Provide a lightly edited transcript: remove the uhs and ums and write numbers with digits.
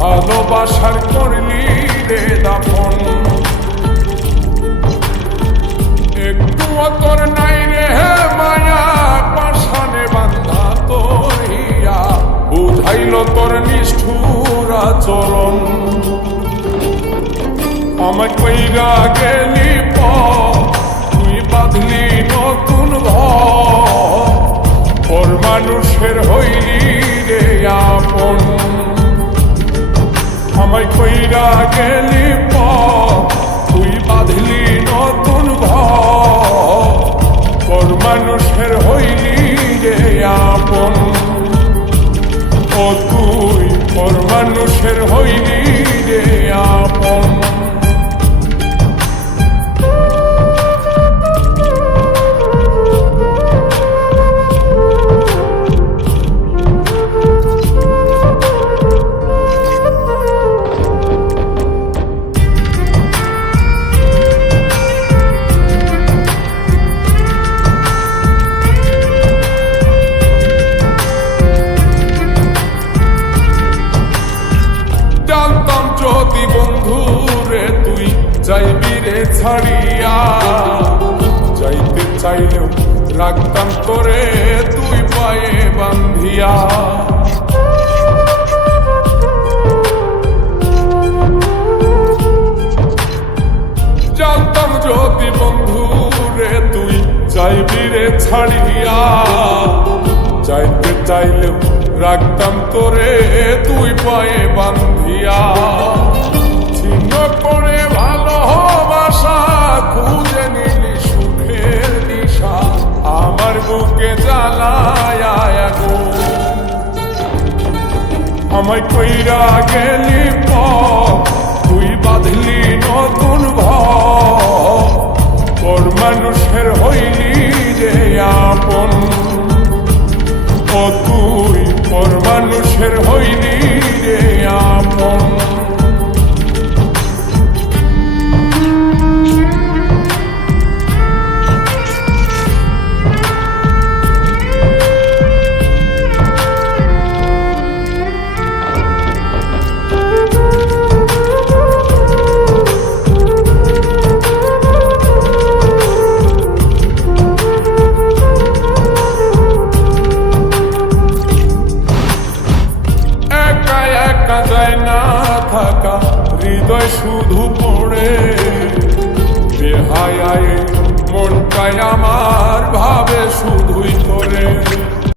ভালোবাসার করলি রে দাফন, একটু তোর নাই রে মায়া, পাশানে বান্ধা তোর হিয়া, বুঝাইল তোর নিষ্ঠুর আচরণ। আমায় কইরা গেলি তুই বাঁধলি নতুন ঘর, ওর মানুষের হইলি রে আপন। আমায় কইরা গেলি তুই বাঁধলি নতুন ঘর, ওর মানুষের হইলি রে আপন। ও তুই ওর মানুষের হইলি রে আপন। যদি বন্ধু রে তুই যাইবি রে ছাড়িয়া, যাইতে চাইলেও রাখতাম তোরে তুই পায়ে বান্ধিয়া। জানতাম যদি বন্ধু রে তুই যাইবি রে ছাড়িয়া, যাইতে চাইলেও রাখতাম তোরে তুই পায়ে বান্ধিয়া। ছিন্ন করে ভালোবাসা খুঁজে নিলি সুখের দিশা, আমার বুকে জ্বালায় আগুন। আমায় কইরা গেলি তুই বাঁধলি নতুন ঘর, তোর মানুষের হইলি রে আপন। ও তুই ওর মানুষের হইলি রে আপন। থাকা হৃদয় শুধু পড়ে বেহায়, মনটাই আমার ভাবে শুধুই